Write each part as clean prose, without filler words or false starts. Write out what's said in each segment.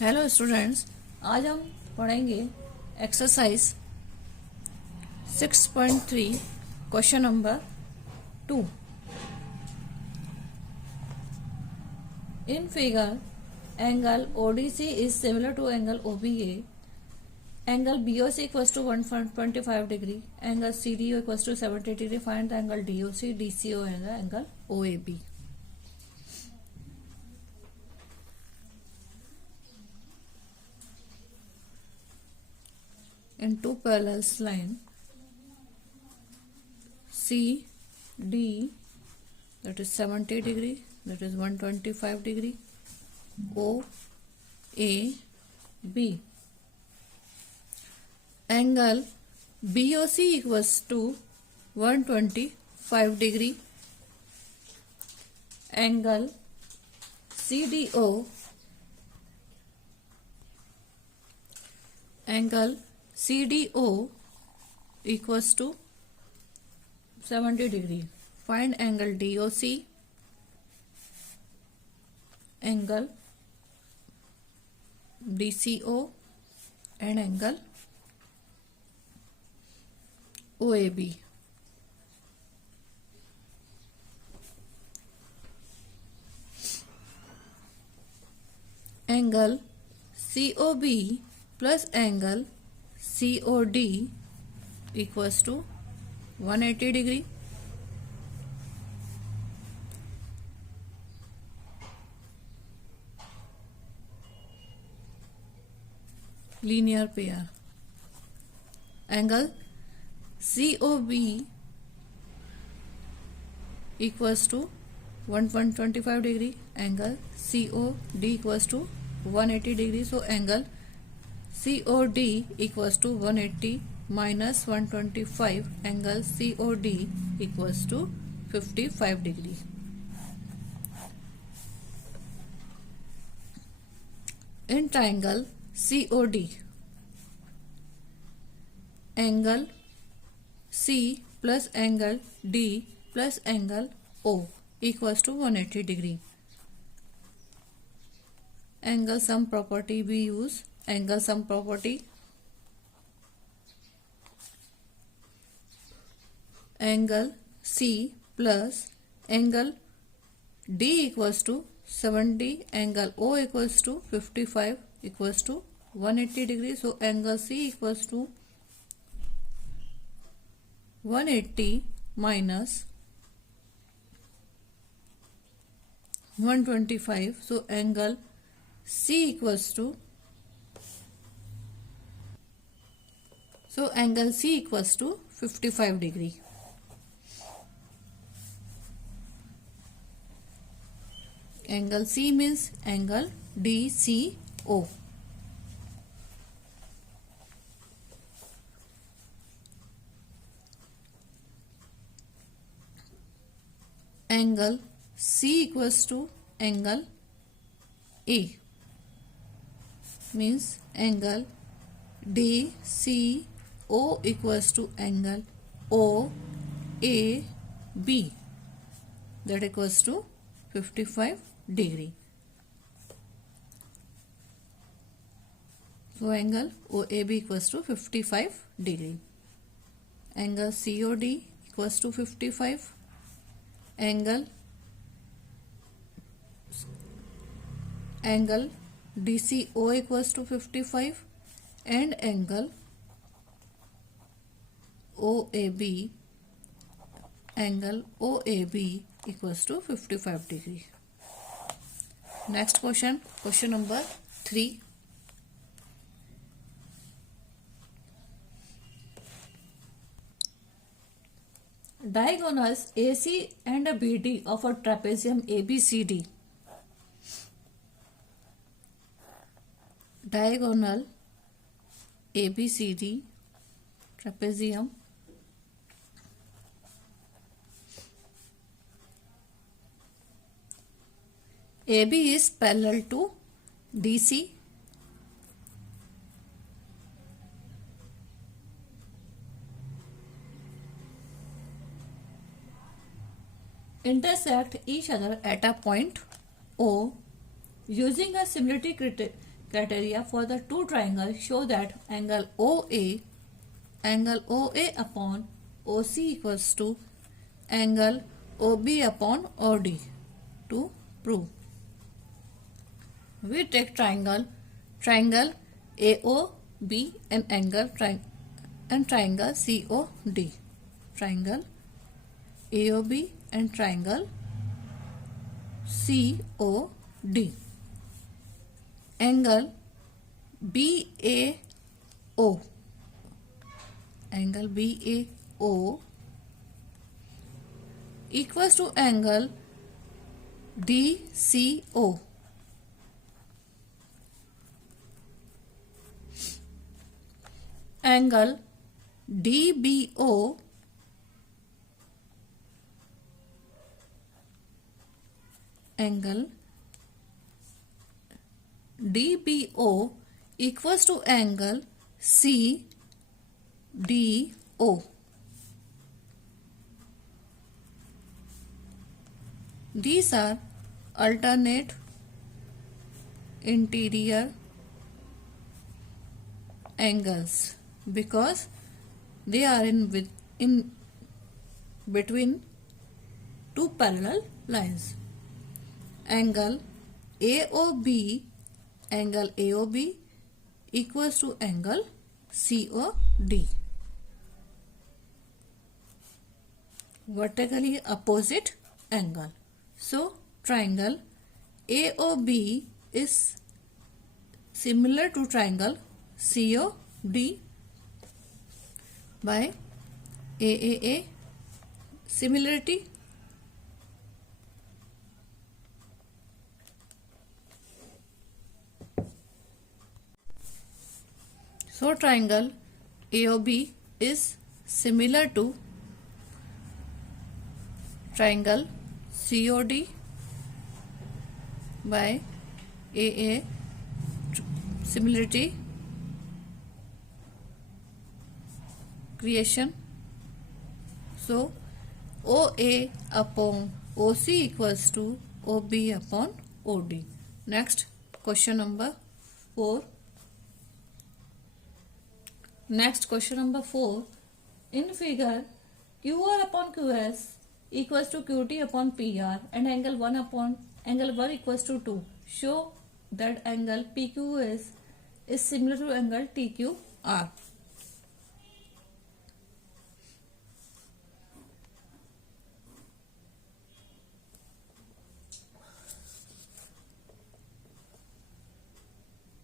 Hello students, आज हम पढ़ेंगे exercise 6.3 question number 2। In figure angle ODC is similar to angle OBA, angle BOC equals to 125 degree, angle CDO equals to 70 degree. Find the angle DOC, DCO and the angle OAB। In two parallel line CD, that is 70 degree, that is 125 degree, OAB, angle BOC equals to 125 degree, angle CDO equals to 70 degree. Find angle DOC, angle DCO and angle OAB. Angle COB plus angle COD equals to 180 degree. Linear pair. Angle COB equals to 125 degree, angle COD equals to 180 degree. So angle COD equals to 180 minus 125, angle COD equals to 55 degree. In triangle COD, angle C plus angle D plus angle O equals to 180 degree. Angle sum property we use. Angle sum property, angle C plus angle D equals to 70, angle O equals to 55 equals to 180 degree. So angle C equals to 180 minus 125. So angle C equals to angle C equals to 55 degree. Angle C means angle DCO. Angle C equals to angle A means angle DCO equals to angle OAB, that equals to 55 degree. So angle OAB equals to 55 degree. Angle COD equals to 55. Angle DCO equals to 55 and angle OAB equals to 55 degree. Next question, question number 3. Diagonals AC and BD of a trapezium ABCD. Diagonal ABCD trapezium AB is parallel to DC. Intersect each other at a point O using a similarity criteria for the two triangles show that angle OA upon OC equals to angle OB upon OD. To prove, we take triangle AOB and triangle COD. Triangle AOB and triangle COD. Angle BAO equals to angle DCO. Angle DBO equals to angle CDO. These are alternate interior angles because they are in between two parallel lines. Angle AOB equals to angle COD. Vertically opposite angle. So triangle AOB is similar to triangle COD by AAA similarity. So triangle AOB is similar to triangle COD by AA similarity creation. So OA upon OC equals to OB upon OD. Next question number 4. Next question number 4. In figure, QR upon QS equals to QT upon PR and angle 1 equals to 2. Show that angle PQS is similar to angle TQR.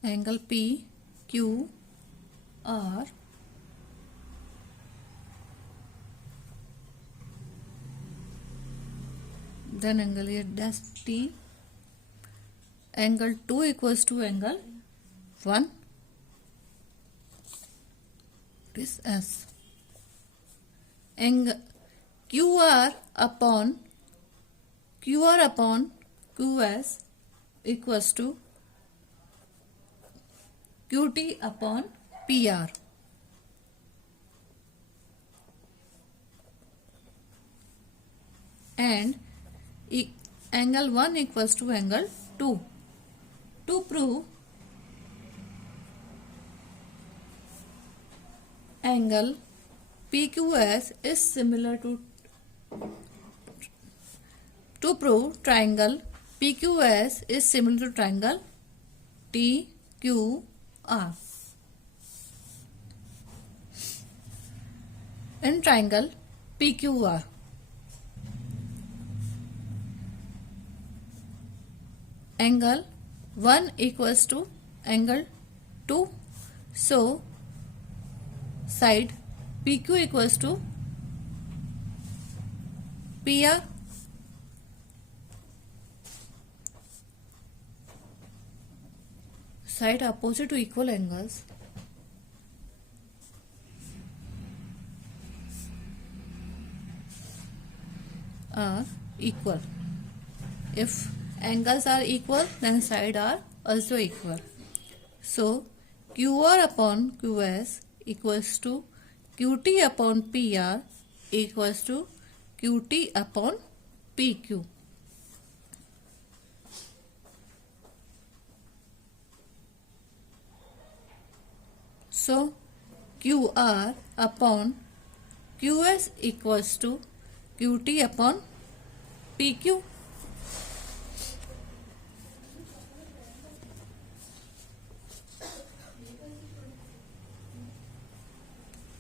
Angle PQR, then angle A dash T, angle 2 equals to angle 1, this S. Angle QR upon QS equals to QT upon PR. And angle 1 equals to angle 2. To prove angle PQS is similar to prove triangle PQS is similar to triangle TQR. In triangle PQR, angle 1 equals to angle 2. So side PQ equals to PR. Side opposite to equal angles are equal. If angles are equal, then sides are also equal. So QR upon QS equals to QT upon PR equals to QT upon PQ. So QR upon QS equals to QT upon PQ.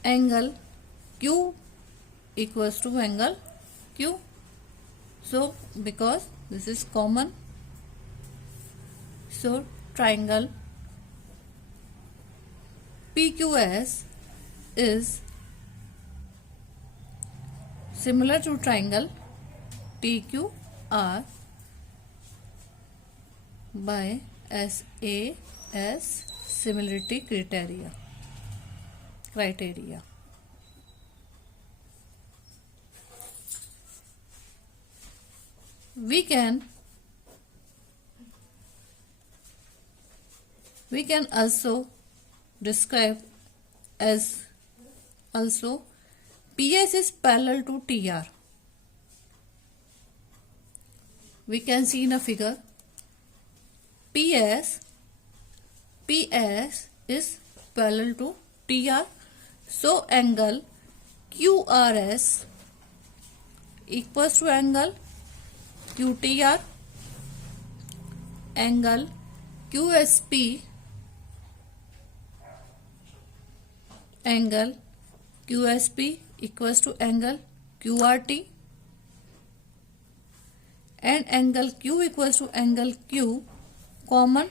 Angle Q equals to angle Q. So because this is common, so triangle PQS is similar to triangle TQR by SAS similarity criteria. We can also describe as also PS is parallel to TR. We can see in a figure PS is parallel to TR. So angle QRS equals to angle QTR. Angle QSP equals to angle QRT, and angle Q equals to angle Q common.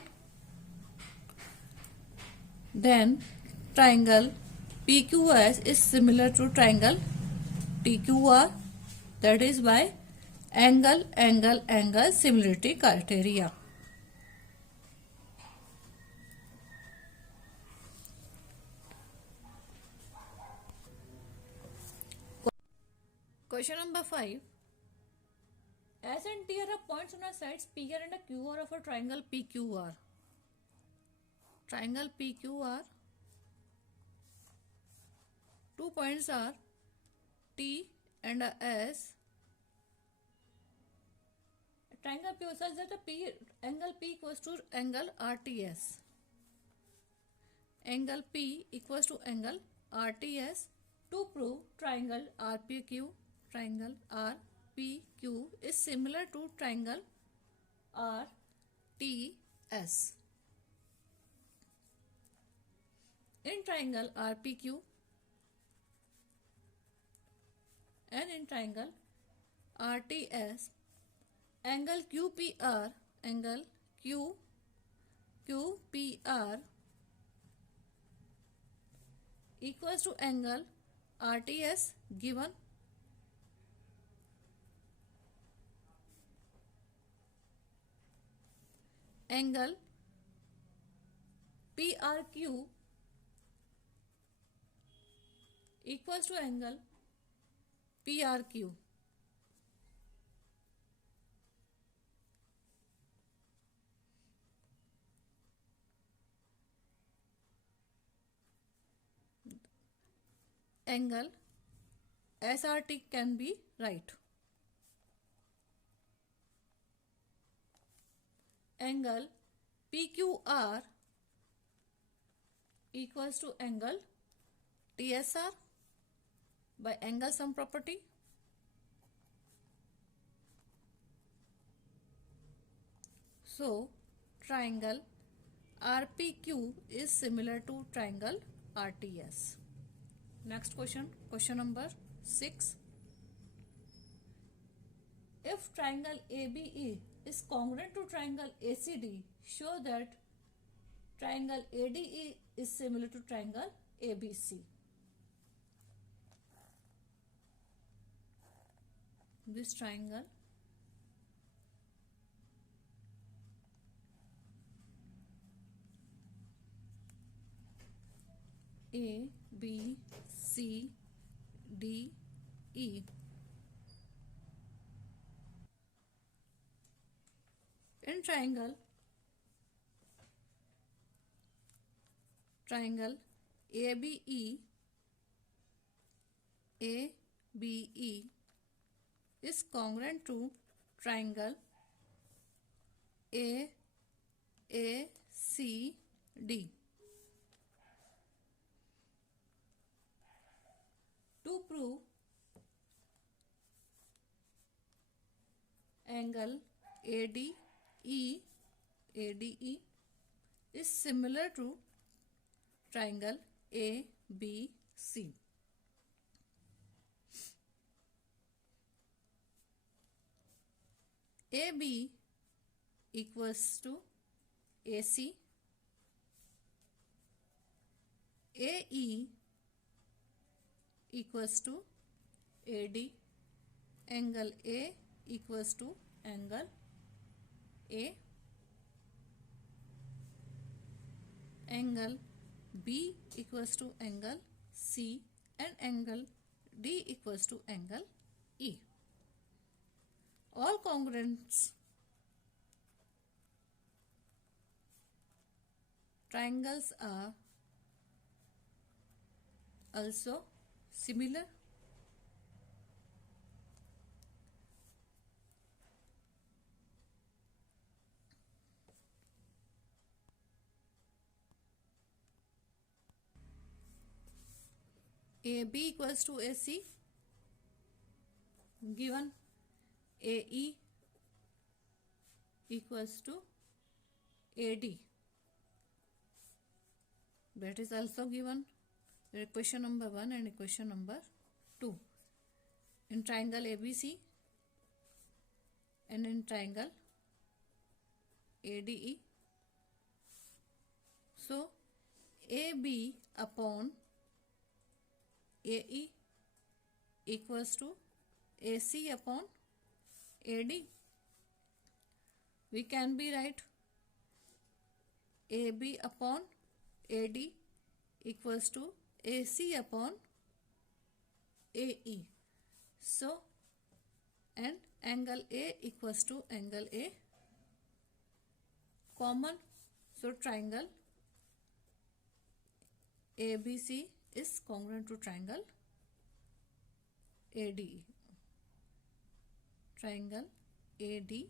Then triangle PQS is similar to triangle TQR, that is by angle similarity criteria. Question number 5. S and T are points on our sides PR and a QR of a triangle PQR. Triangle PQR, two points are T and a S. Triangle P such that the angle P equals to angle RTS. Angle P equals to angle RTS. To prove triangle RPQ is similar to triangle RTS. In triangle RPQ and in triangle RTS, angle QPR equals to angle RTS given. Angle PRQ equals to angle PRQ. Angle SRT can be right. Angle PQR equals to angle TSR by angle sum property. So triangle RPQ is similar to triangle RTS. Next question, question number 6. If triangle ABE is congruent to triangle ACD, show that triangle ADE is similar to triangle ABC. This triangle A, B, C, D, E. In triangle ABE is congruent to triangle AACD. To prove angle ADE is similar to triangle ABC. AB equals to AC, AE equals to AD, angle A equals to angle A, angle B equals to angle C, and angle D equals to angle E. All congruent triangles are also similar. AB equals to AC, given AE equals to AD, that is also given in equation number 1 and equation number 2 in triangle ABC and in triangle ADE. So AB upon AE equals to AC upon AD. We can be write AB upon AD equals to AC upon AE. So, and angle A equals to angle A common. So, triangle ABC is congruent to triangle ADE. Triangle ADE.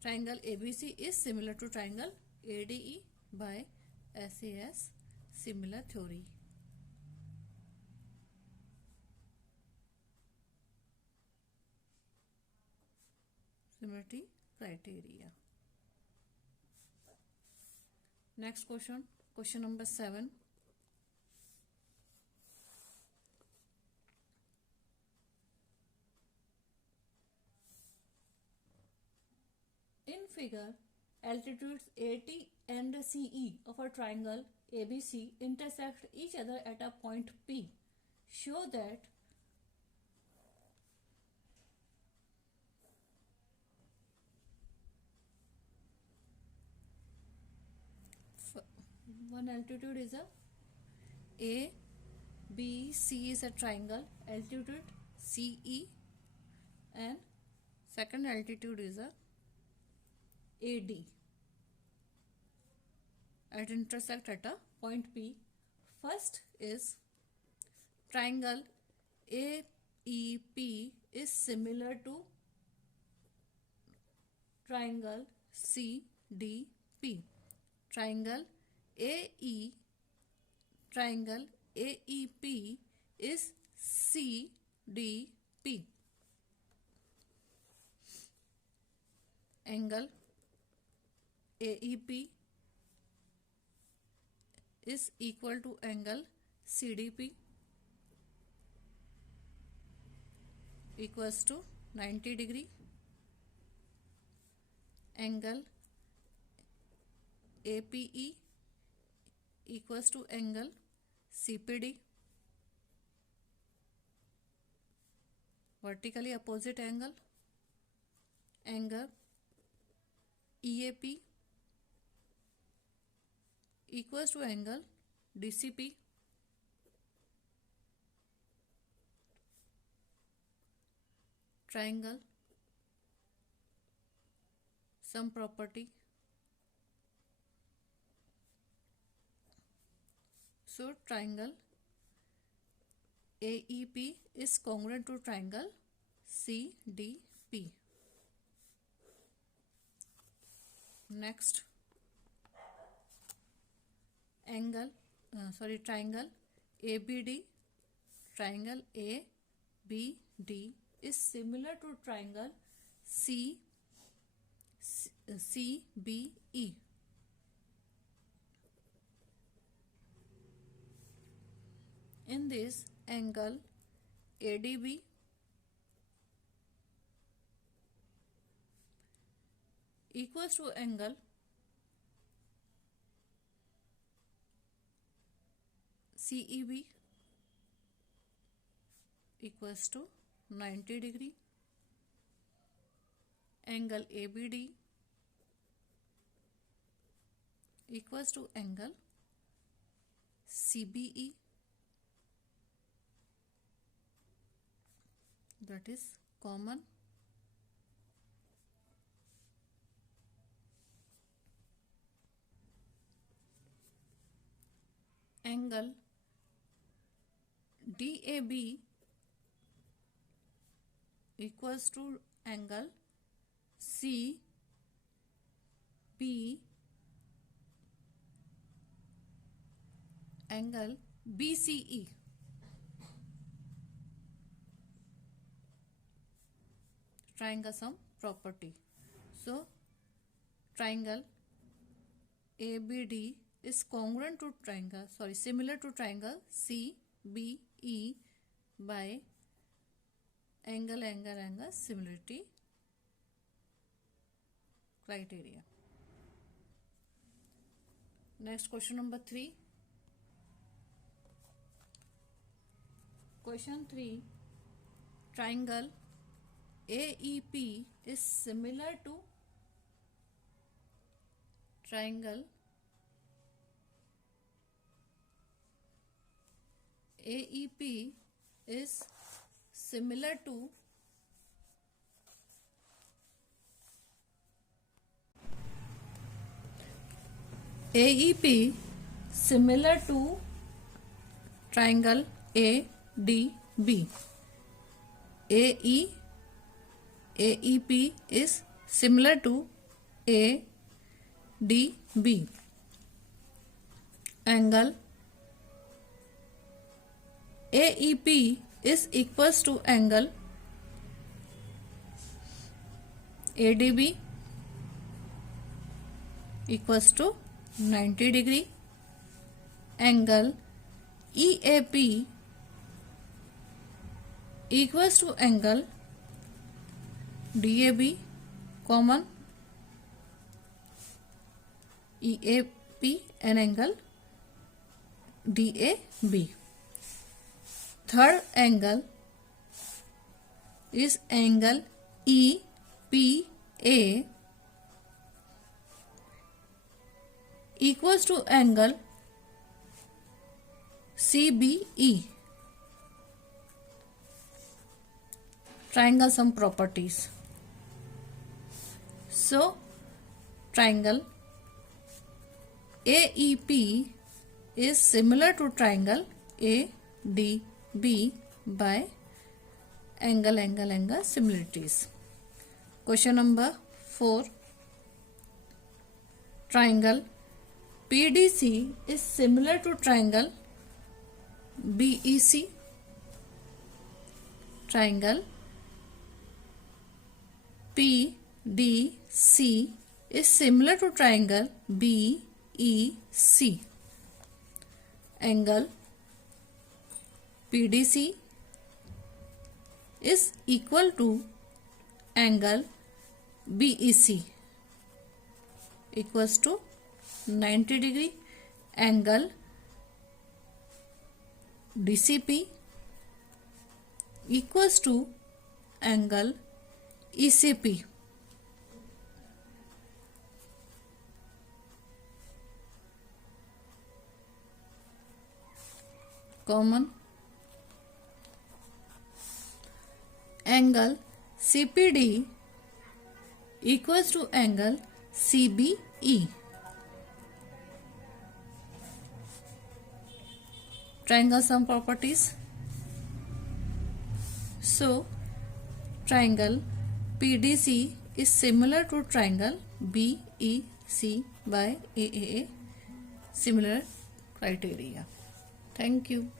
Triangle ABC is similar to triangle ADE by SAS similar theory. Similarity criteria. Next question, question number 7. In figure, altitudes AT and CE of a triangle ABC intersect each other at a point P. Show that one altitude is A, B, C is a triangle, altitude CE, and second altitude is AD at intersect at a point P. First is triangle AEP is similar to triangle CDP. Triangle AEP is CDP. Angle AEP is equal to angle CDP equals to 90 degree. Angle APE equals to angle CPD, vertically opposite angle. Angle EAP equals to angle DCP. Triangle sum property. So triangle AEP is congruent to triangle CDP. Next, triangle ABD triangle ABD is similar to triangle CBE. In this angle ADB equals to angle CEB equals to 90 degree. Angle ABD equals to angle CBE, that is common. Angle DAB equals to angle CP angle BCE. Triangle sum property. So triangle ABD is congruent to triangle, similar to triangle CBE by angle similarity criteria. Next, question number 3. Question 3. Triangle AEP is similar to triangle AEP is similar to AEP similar to triangle ADB. AEP is similar to ADB. Angle AEP is equals to angle ADB equals to 90 degree. Angle EAP equals to angle DAB, common EAP and angle DAB. Third angle is angle EPA equals to angle CBE. Triangle sum properties. So triangle AEP is similar to triangle ADB by angle similarities. Question number 4. Triangle PDC is similar to triangle BEC. Triangle PDC is similar to triangle BEC. Angle PDC is equal to angle BEC equals to 90 degree. Angle DCP equals to angle ECP. Common. Angle CPD equals to angle CBE. Triangle sum properties. So triangle PDC is similar to triangle BEC by AAA. Similar criteria. Thank you.